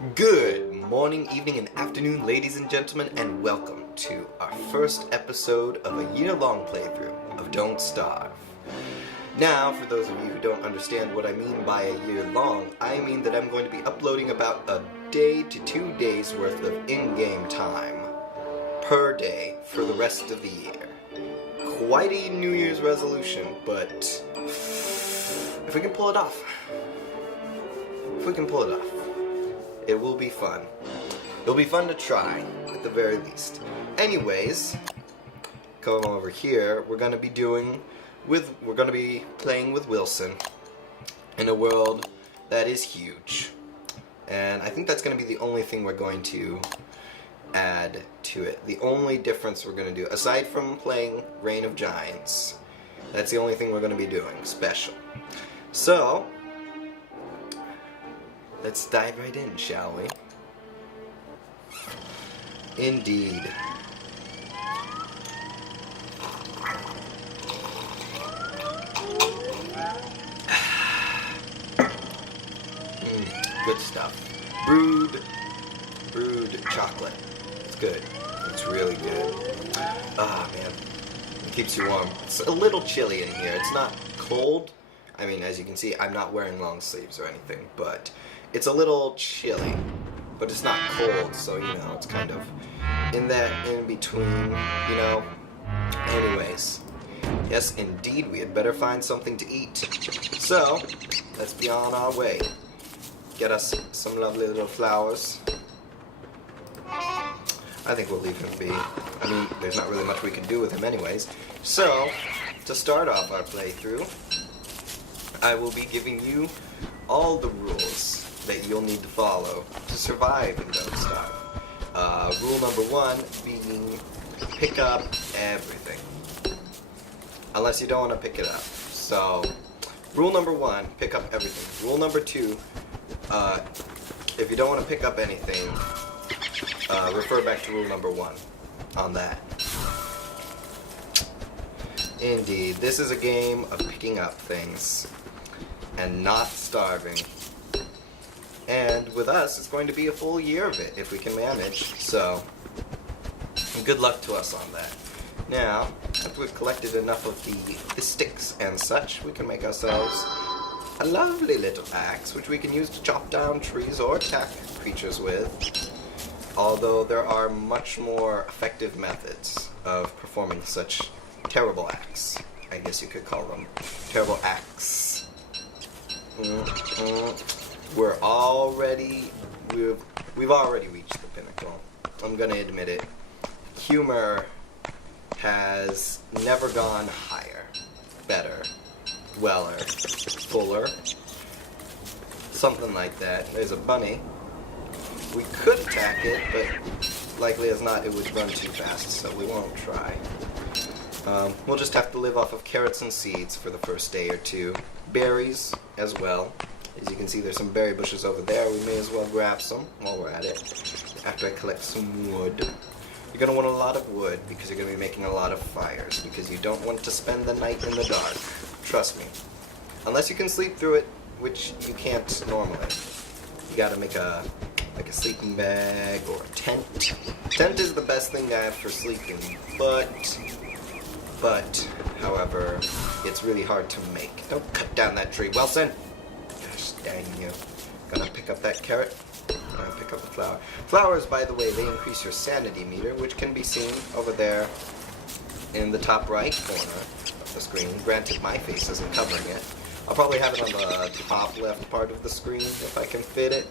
Good morning, evening, and afternoon, ladies and gentlemen, and welcome to our first episode of a year-long playthrough of Don't Starve. Now, for those of you who don't understand what I mean by a year-long, I mean that I'm going to be uploading about a day to 2 days worth of in-game time per day for the rest of the year. Quite a New Year's resolution, but if we can pull it off, it will be fun. It'll be fun to try, at the very least. Anyways, come over here, we're gonna be playing with Wilson in a world that is huge. And I think that's gonna be the only thing we're going to add to it. The only difference we're gonna do, aside from playing Reign of Giants, that's the only thing we're gonna be doing special. So, let's dive right in, shall we? Indeed. Good stuff. Brewed chocolate. It's good. It's really good. Ah, man. It keeps you warm. It's a little chilly in here. It's not cold. I mean, as you can see, I'm not wearing long sleeves or anything, but it's a little chilly, but it's not cold, so, you know, it's kind of in that in-between, you know. Anyways, yes, indeed, we had better find something to eat. So, let's be on our way. Get us some lovely little flowers. I think we'll leave him be. I mean, there's not really much we can do with him anyways. So, to start off our playthrough, I will be giving you all the rules that you'll need to follow to survive in Don't Starve. Rule number 1 being pick up everything. Unless you don't want to pick it up. So, rule number 1, pick up everything. Rule number 2, if you don't want to pick up anything, refer back to rule number 1 on that. Indeed, this is a game of picking up things and not starving. And with us, it's going to be a full year of it if we can manage. So, good luck to us on that. Now, after we've collected enough of the sticks and such, we can make ourselves a lovely little axe, which we can use to chop down trees or attack creatures with. Although there are much more effective methods of performing such terrible acts. I guess you could call them terrible acts. We've already reached the pinnacle. I'm gonna admit it. Humor has never gone higher, better, weller, fuller, something like that. There's a bunny. We could attack it, but likely as not it would run too fast, so we won't try. We'll just have to live off of carrots and seeds for the first day or two. Berries as well. As you can see, there's some berry bushes over there. We may as well grab some while we're at it. After I collect some wood. You're going to want a lot of wood because you're going to be making a lot of fires, because you don't want to spend the night in the dark. Trust me. Unless you can sleep through it, which you can't normally. You got to make a sleeping bag or a tent. Tent is the best thing to have for sleeping, but, however, it's really hard to make. Don't cut down that tree, Wilson! Gosh dang you. Gonna pick up that carrot. Gonna pick up the flower. Flowers, by the way, they increase your sanity meter, which can be seen over there in the top right corner of the screen. Granted, my face isn't covering it. I'll probably have it on the top left part of the screen if I can fit it.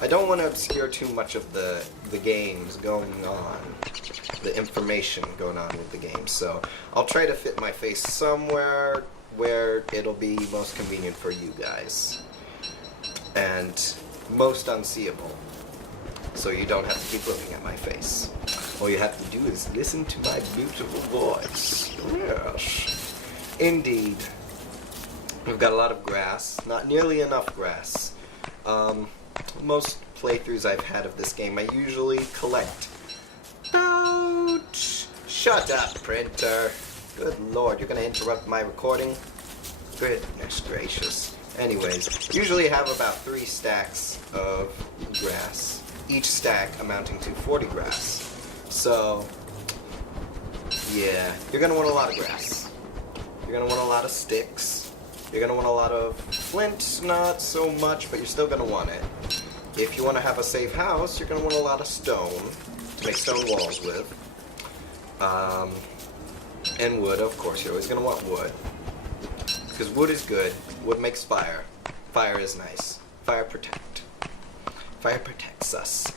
I don't want to obscure too much of the games going on, the information going on with the game, so I'll try to fit my face somewhere where it'll be most convenient for you guys, and most unseeable, so you don't have to keep looking at my face. All you have to do is listen to my beautiful voice. Yes, indeed. We've got a lot of grass, not nearly enough grass. Most playthroughs I've had of this game, I usually collect about... Shut up, printer. Good lord, you're gonna interrupt my recording? Goodness gracious. Anyways, usually have about 3 stacks of grass. Each stack amounting to 40 grass. So, yeah, you're going to want a lot of grass. You're going to want a lot of sticks. You're going to want a lot of flint, not so much, but you're still going to want it. If you want to have a safe house, you're going to want a lot of stone to make stone walls with. And wood, of course. You're always going to want wood. Because wood is good. Wood makes fire. Fire is nice. Fire protect. Fire protects us.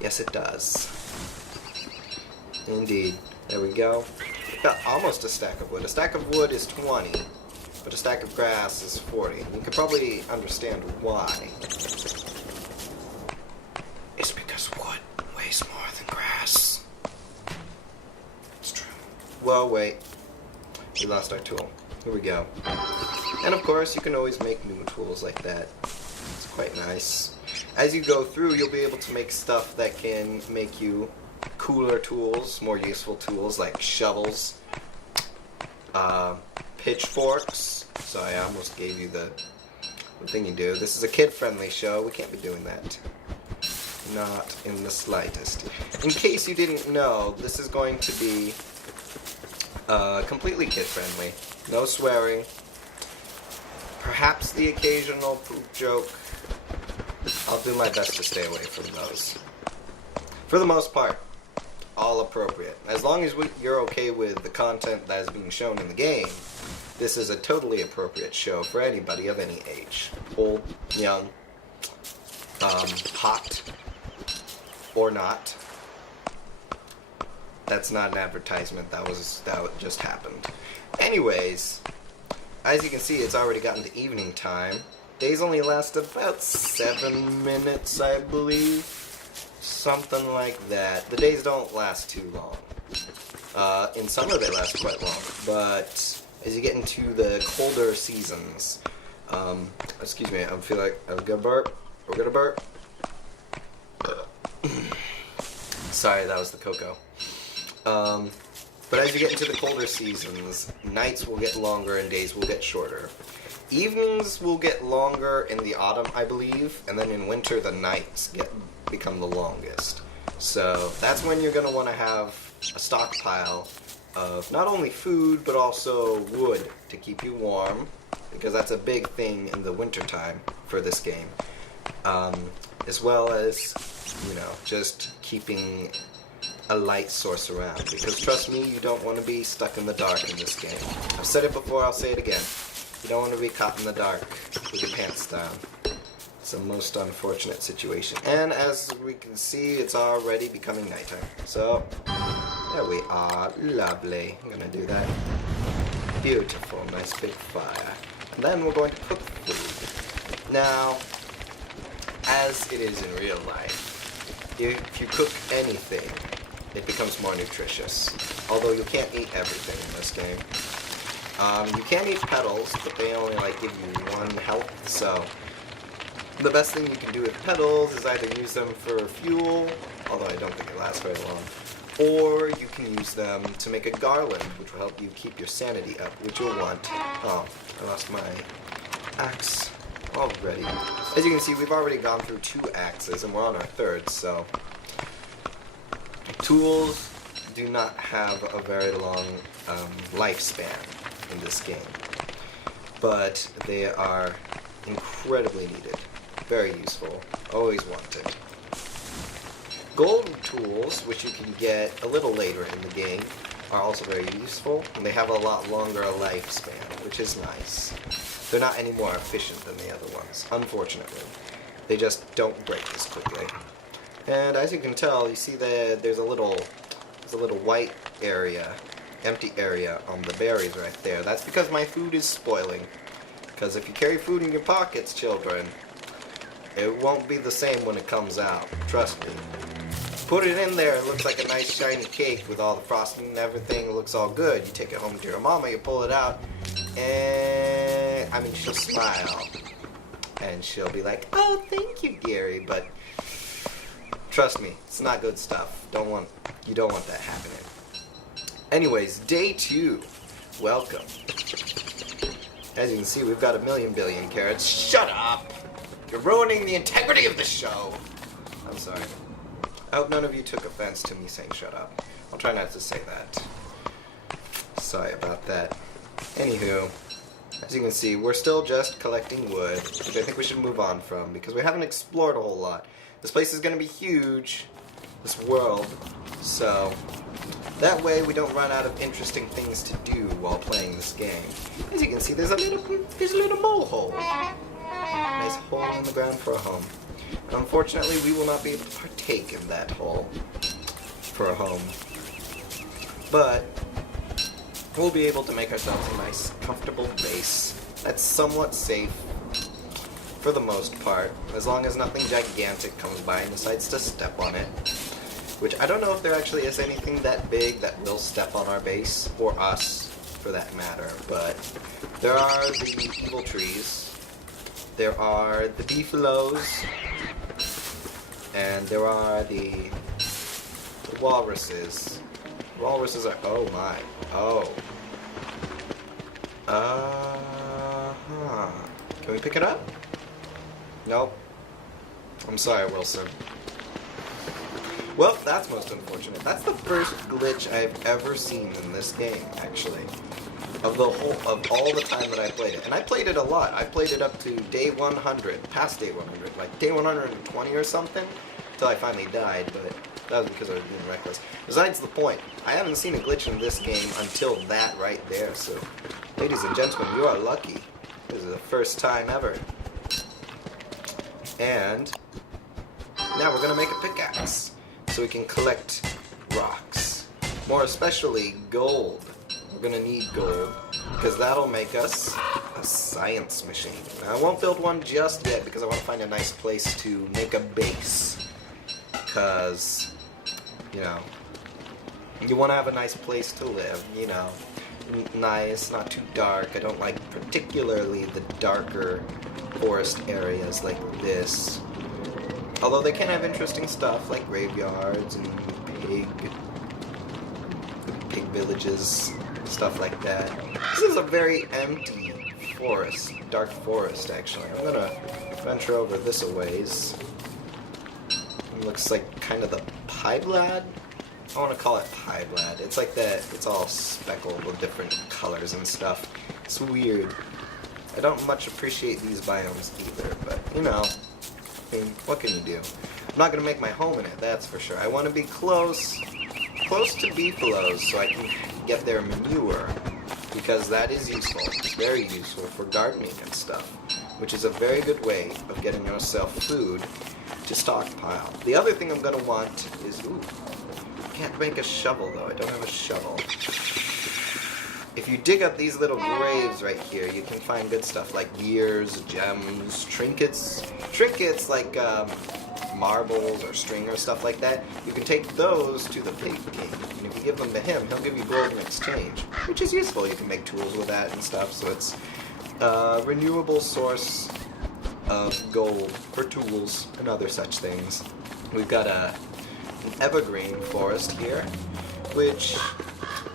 Yes, it does. Indeed. There we go. Got almost a stack of wood. A stack of wood is 20, but a stack of grass is 40. You can probably understand why. It's because wood weighs more than grass. It's true. Well, wait. We lost our tool. Here we go. And of course, you can always make new tools like that. It's quite nice. As you go through, you'll be able to make stuff that can make you cooler tools, more useful tools like shovels, pitchforks. Sorry, I almost gave you the thing you do. This is a kid-friendly show. We can't be doing that. Not in the slightest. In case you didn't know, this is going to be completely kid-friendly. No swearing. Perhaps the occasional poop joke. I'll do my best to stay away from those. For the most part, all appropriate. As long as you're okay with the content that is being shown in the game, this is a totally appropriate show for anybody of any age. Old, young, hot, or not. That's not an advertisement, that just happened. Anyways, as you can see, it's already gotten to evening time. Days only last about 7 minutes, I believe. Something like that. The days don't last too long. In summer they last quite long, but as you get into the colder seasons, excuse me, I feel like I'm gonna burp. We're gonna burp. Sorry, that was the cocoa. But as you get into the colder seasons, nights will get longer and days will get shorter. Evenings will get longer in the autumn, I believe, and then in winter the nights become the longest. So that's when you're going to want to have a stockpile of not only food but also wood to keep you warm, because that's a big thing in the wintertime for this game. As well as, you know, just keeping a light source around, because trust me, you don't want to be stuck in the dark in this game. I've said it before, I'll say it again. You don't want to be caught in the dark with your pants down. It's a most unfortunate situation. And as we can see, it's already becoming nighttime. So, there we are. Lovely. I'm going to do that. Beautiful. Nice big fire. And then we're going to cook food. Now, as it is in real life, if you cook anything, it becomes more nutritious. Although you can't eat everything in this game. You can eat petals, but they only give you 1 health, so the best thing you can do with petals is either use them for fuel, although I don't think it lasts very long, or you can use them to make a garland, which will help you keep your sanity up, which you'll want. Oh, I lost my axe already. As you can see, we've already gone through 2 axes, and we're on our 3rd, so tools do not have a very long lifespan in this game, but they are incredibly needed, very useful, always wanted. Gold tools, which you can get a little later in the game, are also very useful, and they have a lot longer lifespan, which is nice. They're not any more efficient than the other ones, unfortunately. They just don't break as quickly. And as you can tell, you see that there's a little white area, empty area on the berries right there. That's because my food is spoiling. Because if you carry food in your pockets, children, it won't be the same when it comes out. Trust me. Put it in there, it looks like a nice shiny cake with all the frosting and everything. It looks all good. You take it home to your mama, you pull it out, and I mean, she'll smile. And she'll be like, "Oh, thank you, Gary," but trust me, it's not good stuff. You don't want that happening. Anyways, day 2. Welcome. As you can see, we've got 1,000,000,000,000 carrots. Shut up! You're ruining the integrity of the show! I'm sorry. I hope none of you took offense to me saying shut up. I'll try not to say that. Sorry about that. Anywho, as you can see, we're still just collecting wood, which I think we should move on from, because we haven't explored a whole lot. This place is going to be huge, this world, so that way we don't run out of interesting things to do while playing this game. As you can see, there's a little mole hole. Nice hole in the ground for a home. And unfortunately, we will not be able to partake in that hole for a home. But we'll be able to make ourselves a nice, comfortable base that's somewhat safe for the most part, as long as nothing gigantic comes by and decides to step on it. Which I don't know if there actually is anything that big that will step on our base, or us, for that matter, but there are the evil trees, there are the beefaloes, and there are the walruses. Walruses are, oh my, oh. Can we pick it up? Nope. I'm sorry, Wilson. Well, that's most unfortunate. That's the first glitch I've ever seen in this game, actually. Of all the time that I played it. And I played it a lot. I played it up to day 100, past day 100, like day 120 or something, until I finally died, but that was because I was being reckless. Besides the point, I haven't seen a glitch in this game until that right there, so ladies and gentlemen, you are lucky. This is the first time ever. And now we're gonna make a pickaxe so we can collect rocks. More especially gold. We're gonna need gold because that'll make us a science machine. Now, I won't build one just yet because I want to find a nice place to make a base. Because, you know, you want to have a nice place to live, you know. Nice, not too dark. I don't like particularly the darker forest areas like this. Although they can have interesting stuff like graveyards and pig villages, stuff like that. This is a very empty forest, dark forest actually. I'm gonna venture over this a ways. It looks like kind of the pieblad. I want to call it pieblad. It's like that, it's all speckled with different colors and stuff. It's weird. I don't much appreciate these biomes either, but you know, I mean, what can you do? I'm not going to make my home in it, that's for sure. I want to be close to beefaloes so I can get their manure, because that is useful. It's very useful for gardening and stuff, which is a very good way of getting ourselves food to stockpile. The other thing I'm going to want is, ooh, I can't make a shovel though, I don't have a shovel. If you dig up these little graves right here, you can find good stuff like gears, gems, trinkets. Trinkets like marbles or string or stuff like that. You can take those to the pig king, and if you give them to him, he'll give you gold in exchange, which is useful. You can make tools with that and stuff, so it's a renewable source of gold for tools and other such things. We've got an evergreen forest here, which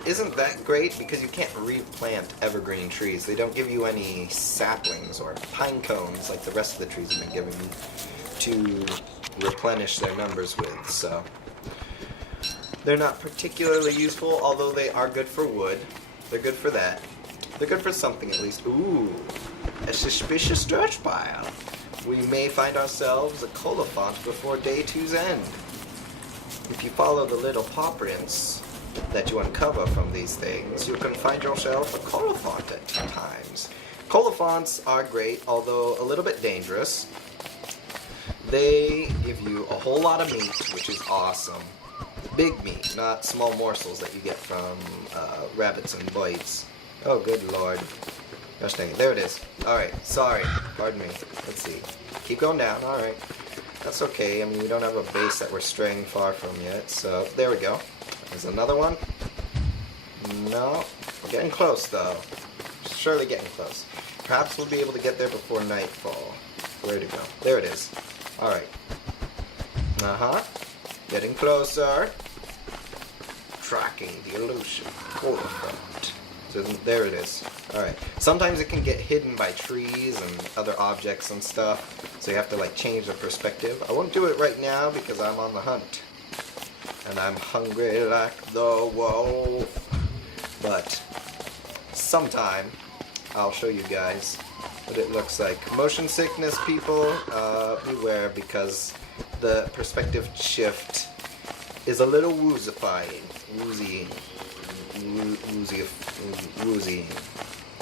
isn't that great because you can't replant evergreen trees. They don't give you any saplings or pine cones like the rest of the trees have been giving me to replenish their numbers with, so they're not particularly useful, although they are good for wood. They're good for that. They're good for something at least. Ooh, a suspicious trash pile. We may find ourselves a colophant before day 2's end. If you follow the little paw prints that you uncover from these things, you can find yourself a colophant at times. Colophants are great, although a little bit dangerous. They give you a whole lot of meat, which is awesome. Big meat, not small morsels that you get from rabbits and bites. Oh, good lord. Gosh dang it. There it is. Alright, sorry. Pardon me. Let's see. Keep going down. Alright. That's okay. I mean, we don't have a base that we're straying far from yet, so there we go. There's another one. No. We're getting close, though. Surely getting close. Perhaps we'll be able to get there before nightfall. Where'd it go? There it is. Alright. Uh-huh. Getting closer. Tracking the illusion. Colophant. So there it is. Alright. Sometimes it can get hidden by trees and other objects and stuff, so you have to like change the perspective. I won't do it right now because I'm on the hunt. And I'm hungry like the wolf. But sometime I'll show you guys what it looks like. Motion sickness, people, beware, because the perspective shift is a little woozifying. Woozy.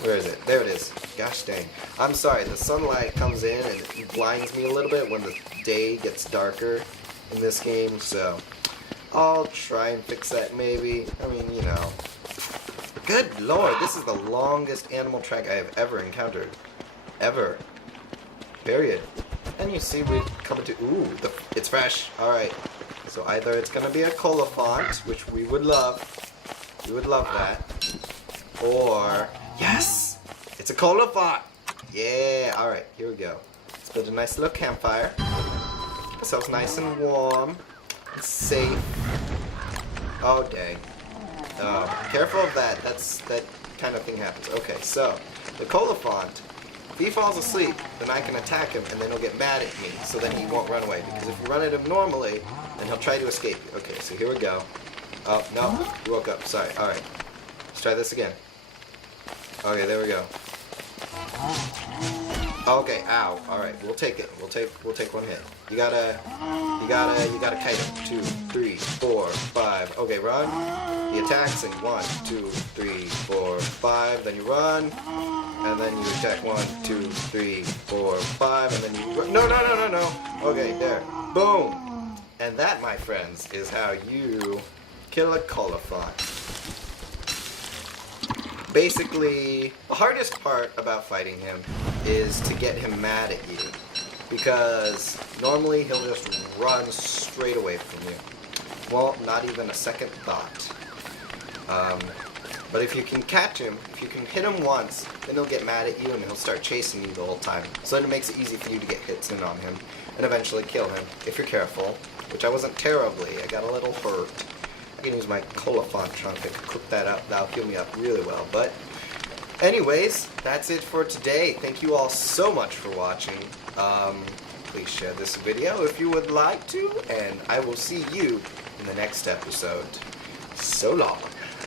Where is it? There it is. Gosh dang. I'm sorry, the sunlight comes in and it blinds me a little bit when the day gets darker in this game, so I'll try and fix that maybe. I mean, you know. Good lord, this is the longest animal track I have ever encountered. Ever. Period. And you see we come into, ooh, it's fresh. Alright. So either it's gonna be a colafont, which we would love. We would love that. Or, yes! It's a colafont! Yeah, alright, here we go. Let's build a nice little campfire. Keep ourselves nice and warm. And safe. Oh, dang. Careful of that. That kind of thing happens. Okay, so, the colafont, if he falls asleep, then I can attack him and then he'll get mad at me, so then he won't run away. Because if you run at him normally, then he'll try to escape you. Okay, so here we go. Oh, no, he woke up. Sorry. Alright. Let's try this again. Okay, there we go. Okay, ow. Alright, we'll take it. We'll take one hit. You gotta kite him. 2, 3, 4, 5. Okay, run. He attacks in 1, 2, 3, 4, 5. Then you run. And then you attack 1, 2, 3, 4, 5. And then you run. No. Okay, there. Boom. And that, my friends, is how you kill a colafont. Basically, the hardest part about fighting him is to get him mad at you, because normally he'll just run straight away from you. Well, not even a second thought. But if you can catch him, if you can hit him once, then he'll get mad at you and he'll start chasing you the whole time. So then it makes it easy for you to get hits in on him and eventually kill him, if you're careful, which I wasn't terribly. I got a little hurt. I can use my colafont trunk. I can cook that up. That'll heal me up really well. But anyways, that's it for today. Thank you all so much for watching. Please share this video if you would like to, and I will see you in the next episode. So long.